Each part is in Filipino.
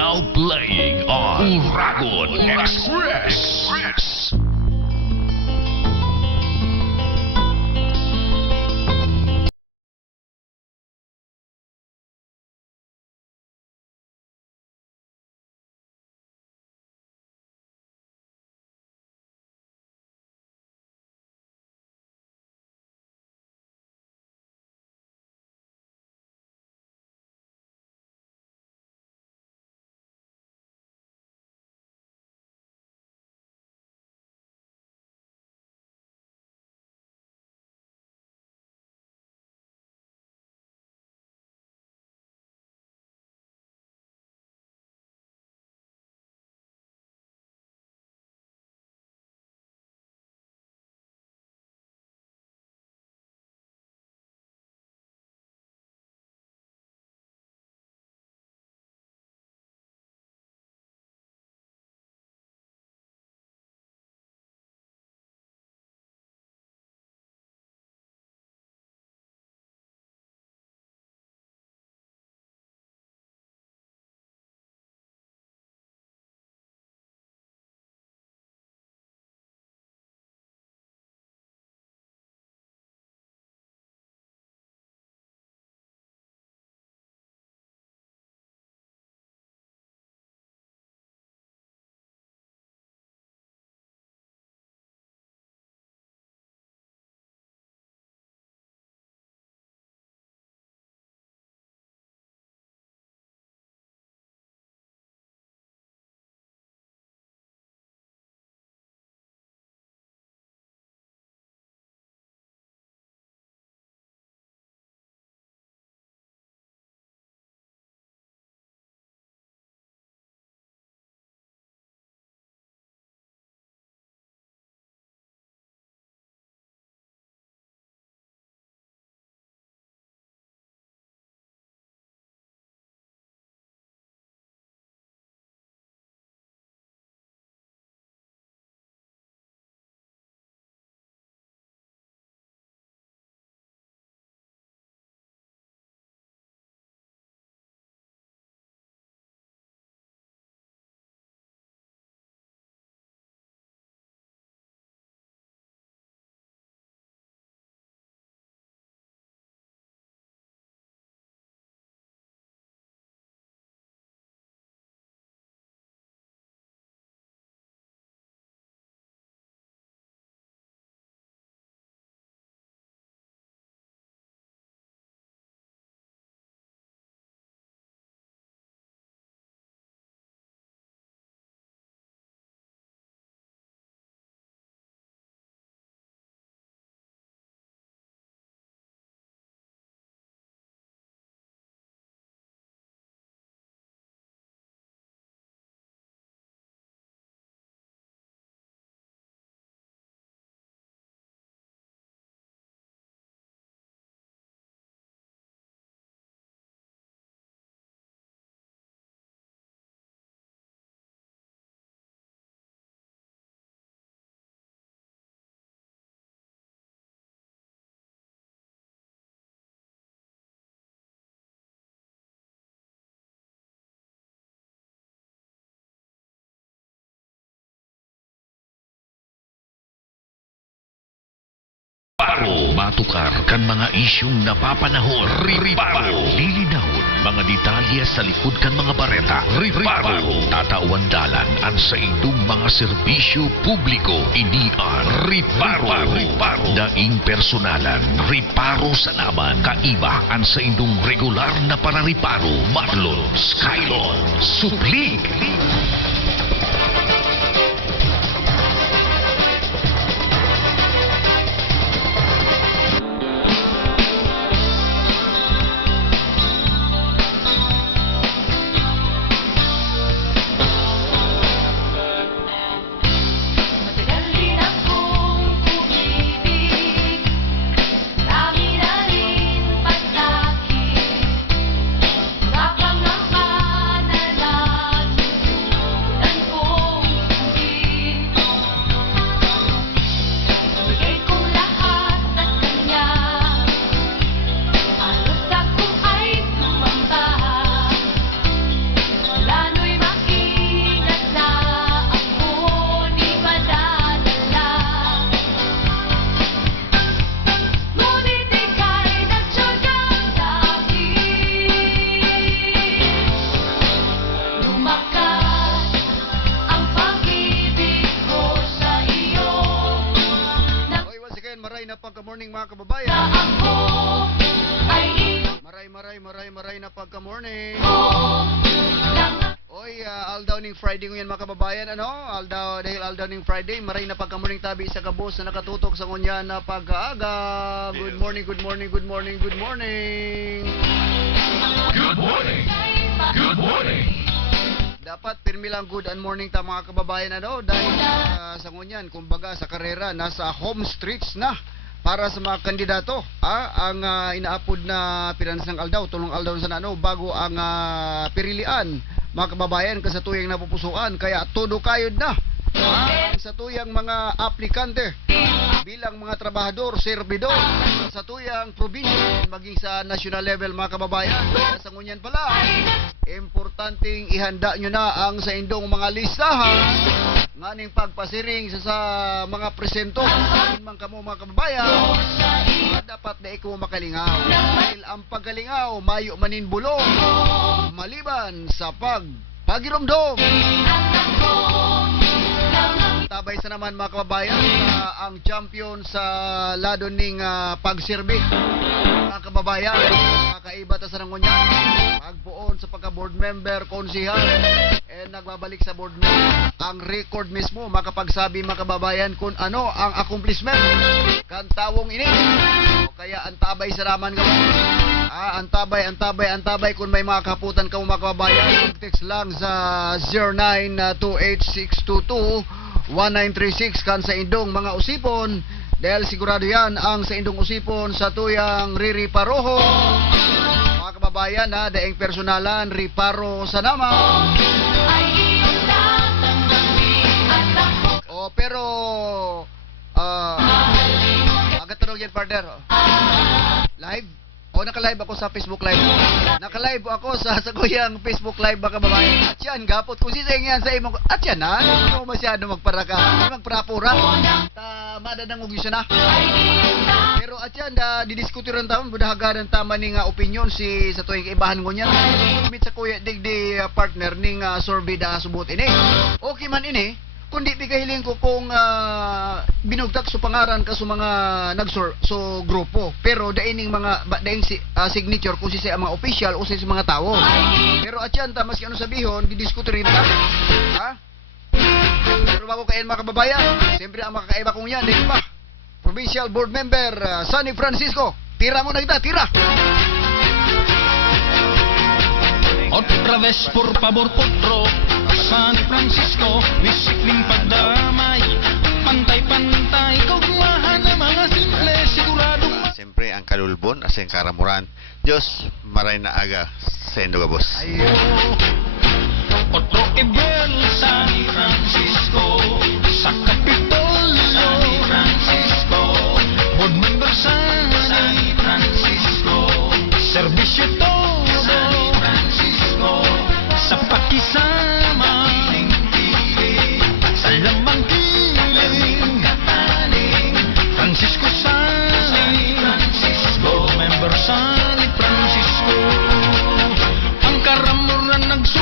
Now playing on Uragon Express. Riparo, matukar kan mga isyong napapanahon. Riparo, lilinawon mga detalye sa likod kan mga bareta. Riparo, tatauan dalan ang sa itong mga serbisyo publiko. Inian Riparo, daing personalan. Riparo sa naman, kaiba ang sa itong regular na parariparo. Marlon, Skylon, Suplig. mga kababayan. Ako ay iyong Maray na pagka-morning. lang Oy, aldowning Friday ngayon mga kababayan, ano? Dahil aldowning Friday, maray na pagka-morning tabi sa kabos na nakatutok sa ngunya na pag-aaga. Good morning. Good morning. Dapat pirmi lang good and morning ta mga kababayan, ano? Dahil sa ngunyan, kumbaga sa karera, nasa home streets na para sa mga kandidato. Ang inaapod na piranas ng aldaw, tulong aldaw sa nano, bago ang pirilian mga kababayan kasatuyang napupusuan. Kaya todo kayod na sa tuyang mga aplikante bilang mga trabahador, servidor sa tuyang probinsya maging sa national level mga kababayan. Kaya sa ngunyan pala, importanteng ihanda nyo na ang sa indong mga listahan nganing pagpasiring sa mga presento man kamo mga kababayan. Dapat na ikaw makalingaw dahil ang pagkalingaw mayo maninbulong maliban sa pagiromdom. Tabay sa naman mga kababayan ang champion sa lado ning pagserbi mga kababayan. Kakaiba ta sa nangunya pagbuon sa pagka-board member, konsihal, nagbabalik sa board member. Ang record mismo makapagsabi mga kababayan kung ano ang accomplishment kan tawong ini. O kaya antabay sa naman ka mo. Antabay kung may mga kaputan ka mga kababayan. Text lang sa 0928-622-1936 kan sa indong mga usipon. Dahil sigurado yan ang sa indong usipon sa tuyang ririparoho. Mga kababayan daing personalan, riparo sa nama. Pero agatanong yan partner. Live? O naka-live ako sa Facebook Live. Naka-live ako sa kuyang Facebook Live mga kababayan. At yan, gapot ko sising yan sa imong. At yan na, hindi mo masyado magparaka. Magparapura. Madadangog yun siya na. Pero at yan, didiskutir ang taon. Budahaga ng tama ning opinion si sa tuwing kaibahan ko niya. Kumit sa kuya digdi partner ning survey da subot ini. Okay man ini. Kundi bigayling ko kung binugtak so pangaran ka so mga so grupo. Pero daining mga daing signature kung si mga official o si mga tao. Pero at yan, maski ano sabihon, didiskuto rin ta. Pero bago kayan mga kababayan, siyempre ang makakaiba kong yan, di ba? Provincial Board Member Sonny Francisco. Tira mo na kita, tira! Otra vez por favor otro San Francisco, misikling pagdamay, pantay-pantay, kaugmahan ng mga simple, siguradong Siyempre ang kalulbon as ang karamuran. Diyos maray na aga sa Indogabos. Ayo! otro Ebel, San Francisco, sa Kapitolyo, San Francisco, board member San Francisco, serbisyo todo, San Francisco, sa pakisama, sa lamang kiling, Francisco San Francisco, member San Francisco, ang karamuran nagsusunod.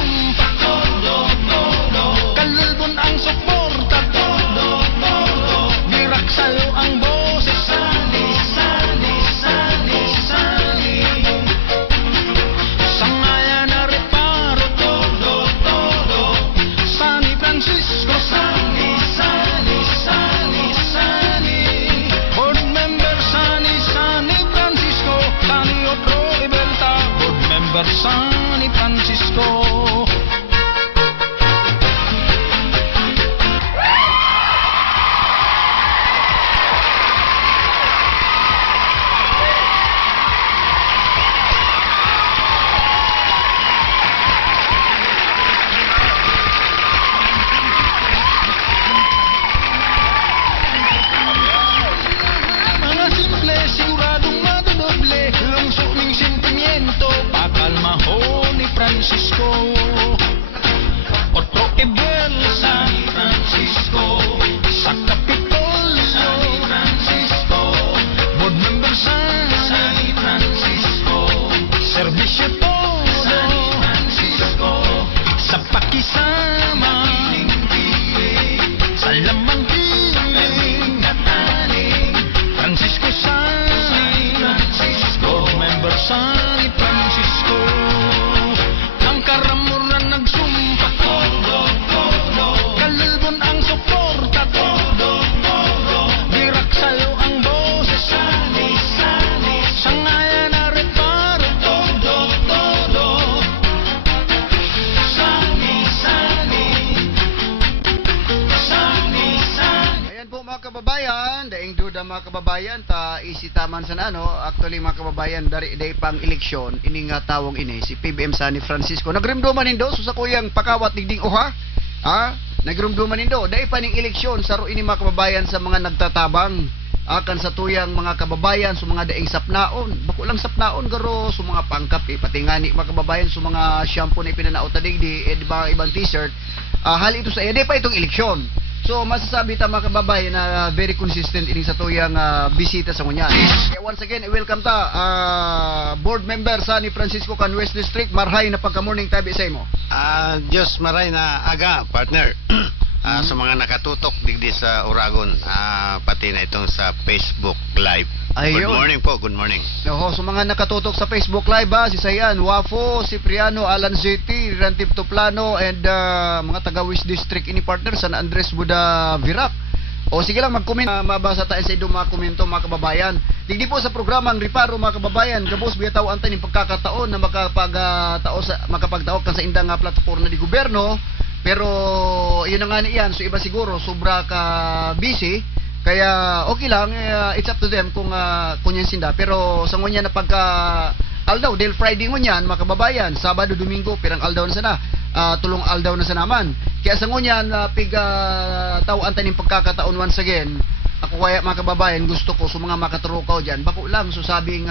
mga kababayan ta isitaman sa ano actually mga kababayan dari pang eleksyon ini nga tawong ini si PBM Sani Francisco nagrumduman nindo so sa kuyang pakawat digding oha nagrumduman nindo dai pa ning eleksyon saro ini mga kababayan sa mga nagtatabang akan sa tuyang mga kababayan sa mga daing sapnaon bako lang sapnaon garo sa mga pangkap pati ngani mga kababayan sa mga shampoo na ipinanaot ta digdi ba ibang t-shirt hali ito sa iya dai pa itong eleksyon. So masasabi ta mga kababayan na very consistent ini sa tuyang bisita sa ngunyan. Kaya once again, welcome ta board member sa ni Francisco Can West District. Marhay na pagka-morning tabi sa imo. Diyos maray na aga, partner. Sa mga nakatutok digdi sa Uragon, pati na itong sa Facebook Live. Ayun. Good morning po, good morning. Oho, so mga nakatutok sa Facebook Live si Sayan, Wafo, Cipriano, Alan Ziti, Rantip Toplano, and mga taga West District ini partner San Andres Buda Virac. O sige lang mag-comment, mabasa tayo sa idong mga komento mga kababayan. Digdi po sa programang Riparo mga kababayan, gabos biyataw antan yung pagkakataon na makapagtao kan sa indang plataforma di gobyerno. Pero yun na nga niyan, so iba siguro sobra ka busy. Kaya okay lang, it's up to them kung kunyan sinda. Pero sa ngunya na pagka aldaw, dahil Friday ngunyan, mga kababayan, Sabado, Domingo, pirang aldaw na sana, tulong aldaw na sa naman. Kaya sa ngunyan, tawaan taning pagkakataon once again, ako kaya mga kababayan, gusto ko sa mga makaturukaw dyan, bako lang, so sabing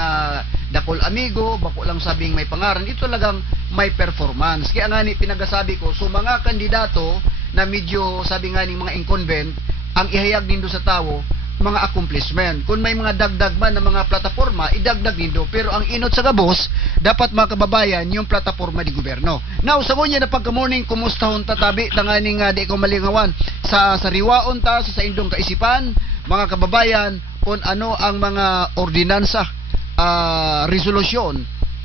dakol amigo, bako lang sabing may pangaran, ito talagang may performance. Kaya nga ni pinagasabi ko, so mga kandidato na medyo sabi nga ng mga incumbent, ang ihayag nindo sa tao mga accomplishment. Kung may mga dagdag man na mga plataforma, idagdag nindo. Pero ang inot sa gabos, dapat mga kababayan, yung plataforma di gobyerno. Now, sa kunya na pagka-morning, kumusta hon tatabi, tanganing di ko malingawan, sa sariwaon ta, sa indong kaisipan, mga kababayan, kung ano ang mga ordinansa, resolusyon,